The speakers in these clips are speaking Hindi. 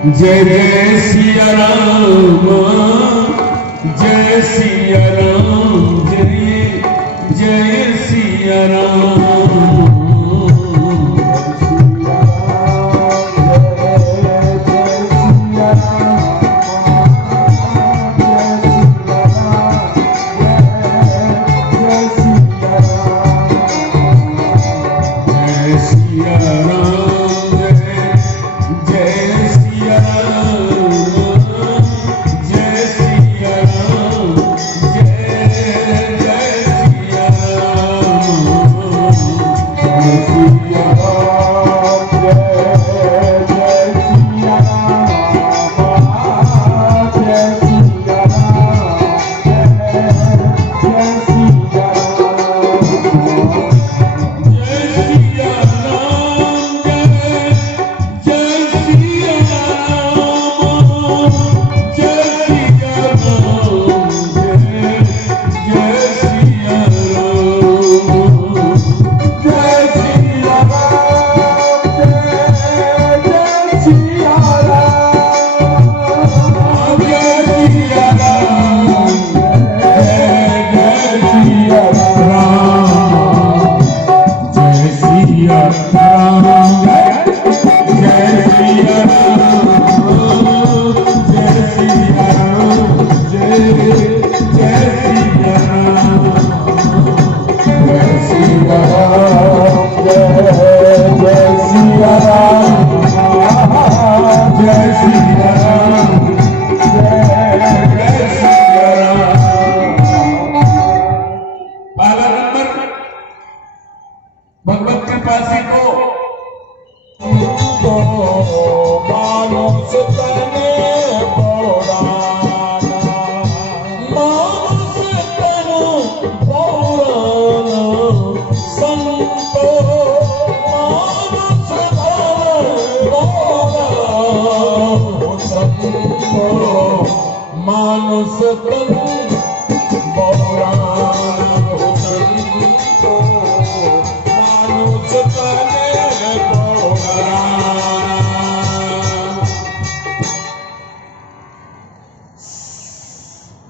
जय जय सिया राम, जय सिया राम, जय जय सिया राम।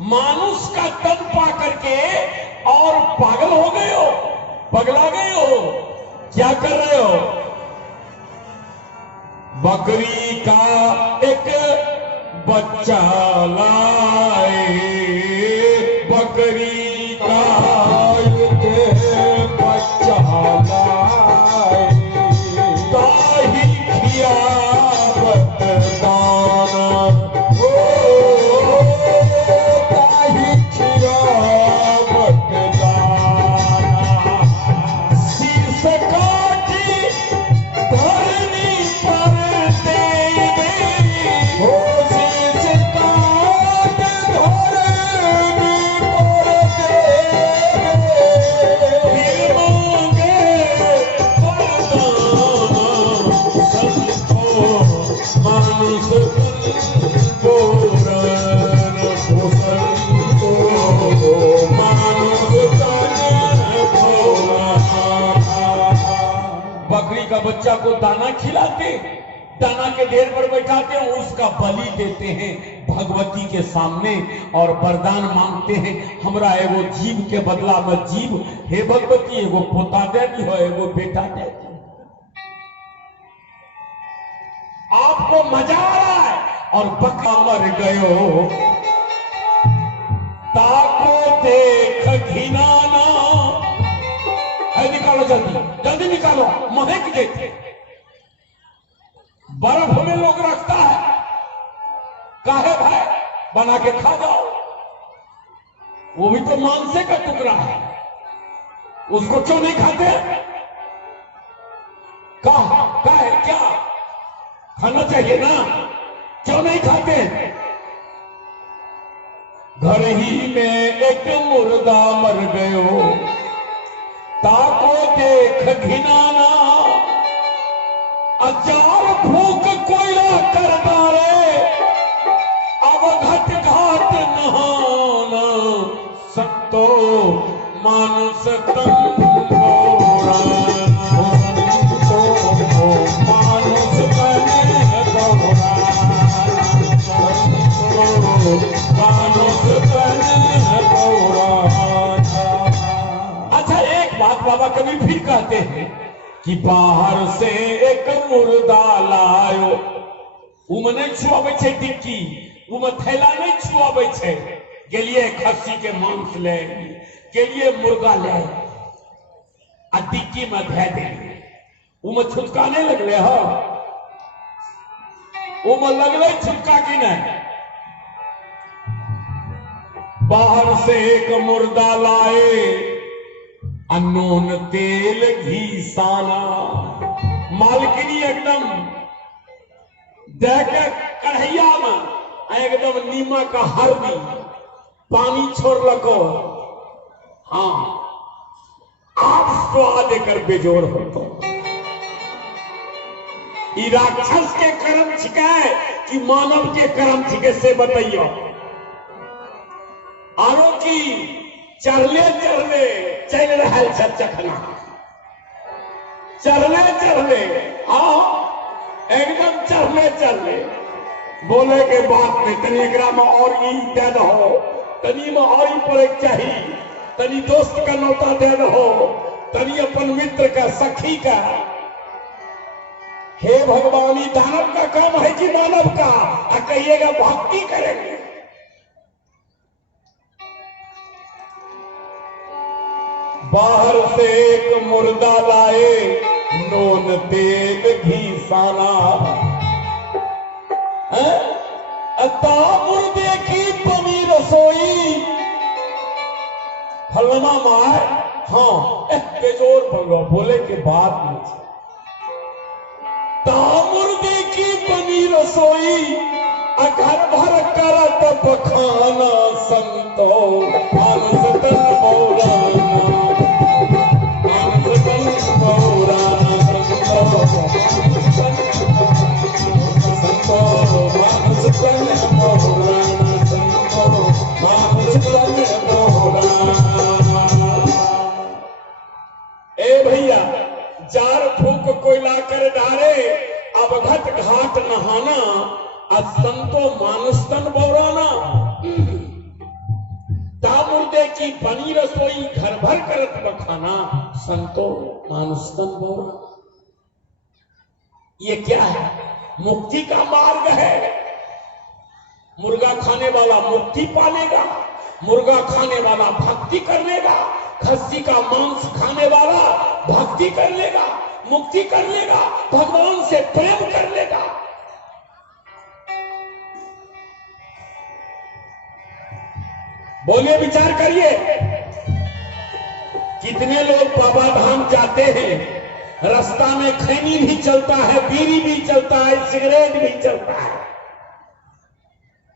मानुष का तन पा करके और पागल हो गए हो, पगला गए हो, क्या कर रहे हो? बकरी का एक बच्चा लाए, बकरी का एक बच्चा लाए, ताही खियावत दाना, ताही खियावत दाना, शीश काटी धरनी पर देवे, शीश काट धरनी पर देवे, फिर मांगे वरदान, संतो मानुष पूरन संतो मानुष बकरी का बच्चा को दाना खिलाते, दाना के ढेर पर बैठाते हैं, उसका बलि देते हैं भगवती के सामने और वरदान मांगते हैं, हमरा एगो जीव के बदला में जीव, हे भगवती एगो पोता दे दी हो, एगो बेटा दे दी। आपको मजा आ रहा है और बकरा मर गयो, ताको देख घिनाना, निकालो जल्दी जल्दी निकालो, महक देते। बर्फ में लोग रखता है, काहे भाई बना के खा जाओ, वो भी तो मांसे का टुकड़ा है, उसको क्यों नहीं खाते? कहा है क्या खाना चाहिए ना, क्यों नहीं खाते? घर ही में एक मुर्दा मर गयो, ताको देख घिनाना, अचार फूक कोयला कर डाले, अब घट घाट नहाना, संतो मानुष तन संतो मानुष तन गौरा। मानुष तन गौराना। अच्छा, एक बात बाबा कभी फिर कहते हैं कि बाहर से एक मुर्दा लायो, उमे नहीं छुआबे छे टिक्की, उमे थैला नहीं छुआबे छे, गेलिए खस्सी के मांस ले, गेलिए मुर्गा ले आ टिक्की में धै देलिए, उमे छुटका नहीं लगले हो, उमे लगले छुटका की नहीं। बाहर से एक मुर्दा लाए, अनून तेल घी साना, मालकिनी एकदम देखे कढ़ैया में एकदम नीमक का हल्दी पानी छोड़ लको, हाँ आप स्वाद कर बेजोड़ होतो। ई राक्षस के कर्म छिके कि मानव के कर्म छिके से बताइयो। आरो की चढ़ले चढ़ले चल रहा चखना, चढ़ले चढ़ले, हाँ एकदम चढ़ले चढ़ले, बोले के बात में तनी एकरा में और ई दे दो, तनी में और पड़े चाहिए, तनी दोस्त का नौता दे दो, तनी अपन मित्र का सखी का। हे भगवान, ई दानव का काम है कि मानव का? कहिएगा भक्ति करेंगे। बाहर से एक मुर्दा लाए, नून तेल घी साना, अता मुर्दे की बनी रसोई, फलमा मार, हाँ बेजोर बोलो, बोले के बाद में ता मुर्दे की बनी रसोई, घर भर करत बखाना, संतो मानस तन गौराना, मानस तन गौराना, संतो मानस तन गौराना, संतो मानस तन गौराना। ए भैया, जार फूक कोयला कर डारे, अवघट घाट नहाना, संतो मानस तन बौराना। मुर्दे की बनी रसोई, घर भर करत बखाना, संतो मानस तन बौराना। ये क्या है? मुक्ति का मार्ग है। मुर्गा खाने वाला मुक्ति पालेगा, मुर्गा खाने वाला भक्ति कर लेगा, खस्सी का मांस खाने वाला भक्ति कर लेगा, मुक्ति कर लेगा, भगवान से प्रेम कर लेगा। बोलिए, विचार करिए, कितने लोग बाबा धाम जाते हैं, रास्ता में खैनी भी चलता है, बीड़ी भी चलता है, सिगरेट भी चलता है,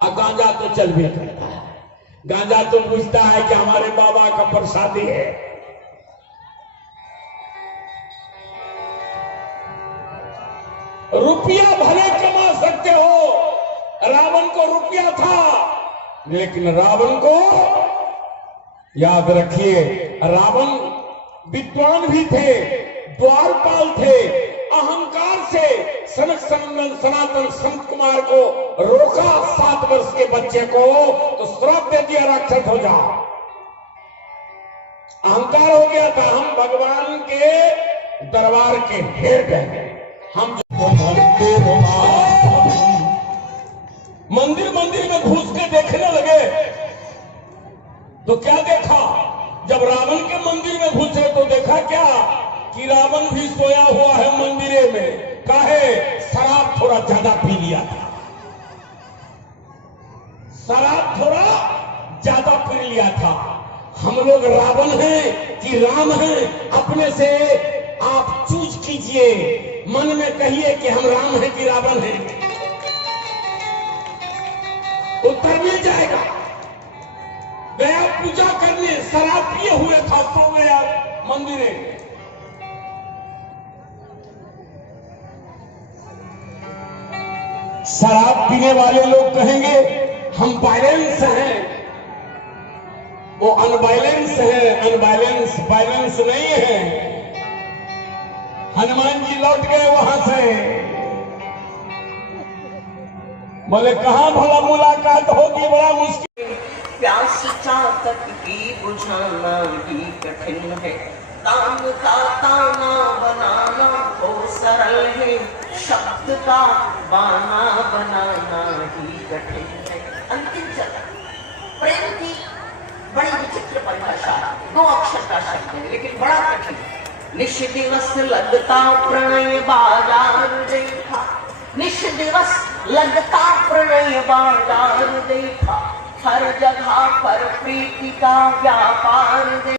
और गांजा तो चल भी करता है। गांजा तो पूछता है कि हमारे बाबा का प्रसादी है। रुपया भले कमा सकते हो, रावण को रुपया था, लेकिन रावण को याद रखिए, रावण विद्वान भी थे, द्वारपाल थे, अहंकार से सनक सनंदन सनातन संत कुमार को रोका 7 वर्ष के बच्चे को, तो श्राप दे दिया राक्षस हो जा। अहंकार हो गया था, हम भगवान के दरबार के हेड हैं, हम मंदिर मंदिर में घुस के देखने लगे, तो क्या देखा? जब रावण के मंदिर में घुसे तो देखा क्या कि रावण भी सोया हुआ है मंदिरे में। काहे? शराब थोड़ा ज्यादा पी लिया था, शराब थोड़ा ज्यादा पी लिया था। हम लोग रावण हैं कि राम हैं, अपने से आप चूज कीजिए, मन में कहिए कि हम राम हैं कि रावण हैं, उत्तर मिल जाएगा। गया पूजा करने, शराब पिए हुए था, सो गया मंदिरे। शराब पीने वाले लोग कहेंगे हम बैलेंस हैं, वो अनबैलेंस है, अनबैलेंस बैलेंस नहीं है। हनुमान जी लौट गए वहां से, बोले कहाँ भला मुलाकात होगी, बड़ा मुश्किल। प्यास चातक की बुझाना ही कठिन है, काम का ताना बनाना तो सरल है, शब्द का बाना बनाना ही कठिन है। अंतिम चरण प्रेम की बड़ी विचित्र परिभाषा, 2 अक्षर का शब्द है लेकिन बड़ा कठिन। निश दिवस लगता प्रणय बाजार देखा, निश दिवस लगता प्रणय बाजार देखा, हर जगह पर प्रीति का व्यापार